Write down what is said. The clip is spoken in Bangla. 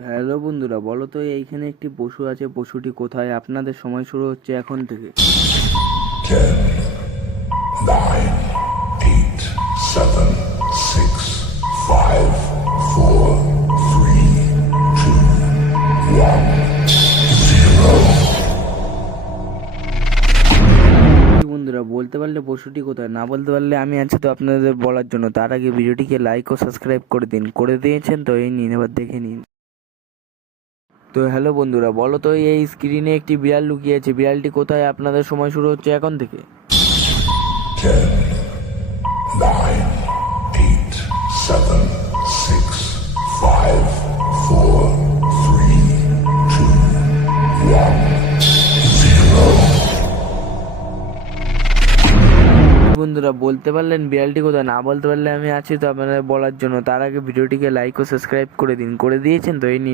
হ্যালো বন্ধুরা, বলো তো এইখানে একটি পশু আছে, পশুটি কোথায়? আপনাদের সময় শুরু হচ্ছে এখন থেকে। 10, 9, 8, 7, 6, 5, 4, 3, 2, 1, 0. বন্ধুরা, বলতে পারলে পশুটি কোথায়, না বলতে পারলে আমি আছি তো আপনাদের বলার জন্য। তার আগে ভিডিওটিকে লাইক ও সাবস্ক্রাইব করে দিন। করে দিয়েছেন তো এই নিন, এবার দেখে নিন। তো হ্যালো বন্ধুরা, বলো তো এই স্ক্রিনে একটি বিড়াল লুকিয়ে আছে, বিড়ালটি কোথায়? আপনাদের সময় শুরু হচ্ছে এখন থেকে। 10, 9, 8, 7, 6, 5, 4, 3, 2, 1, 0. বন্ধুরা, বলতে পারলেন বিড়ালটি কোথায়, না বলতে পারলে আমি আছি তো আপনাদের বলার জন্য। তার আগে ভিডিওটিকে লাইক ও সাবস্ক্রাইব করে দিন। করে দিয়েছেন তো এই নিন।